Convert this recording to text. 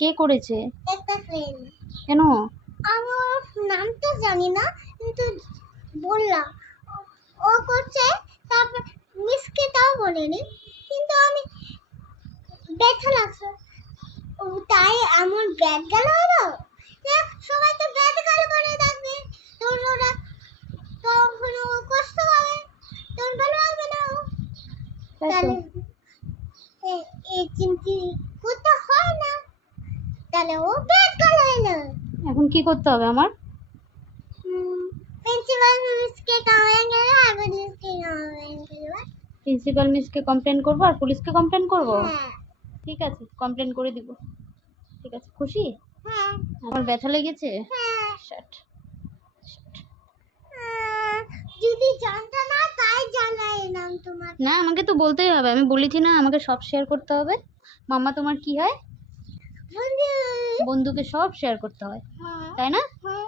কে করেছে? একটা ফ্রেন্ড। কেন? আমি ওর নাম তো জানি না, কিন্তু বললাম ও করছে। তারপর মিসকে তাও বলেনি, কিন্তু আমি ব্যথা লাগছে। ও তাই এমন ব্যাড গেল হলো। দেখ, সবাই তো ব্যাড গেল বলে ডাকবে, তোর ওরা তখন ও কষ্ট হবে, তোর ভালো লাগবে না। তাই তো। তাহলে এই চিন্তি করতে হয় না, তাহলে ও ব্যাড গেল হলো। এখন কি করতে হবে আমার? প্রিন্সিপাল মিসকে কমপ্লেন করে আর পুলিশকে কমপ্লেন করবে। প্রিন্সিপাল মিসকে কমপ্লেন করবো আর পুলিশকে কমপ্লেন করবো? হ্যাঁ ঠিক আছে, কমপ্লেন করে দিব। ঠিক আছে, খুশি? হ্যাঁ আমার ব্যথা লেগেছে? হ্যাঁ। Shut. Shut. যদি জানতো না তাই জানাইলাম তোমাকে। না, আমাকে তো বলতেই হবে। আমি বলেছি না আমাকে সব শেয়ার করতে হবে। মাম্মা তোমার কি হয়? বন্ধু। বন্ধুকে সব শেয়ার করতে হয়, হ্যাঁ তাই না? হ্যাঁ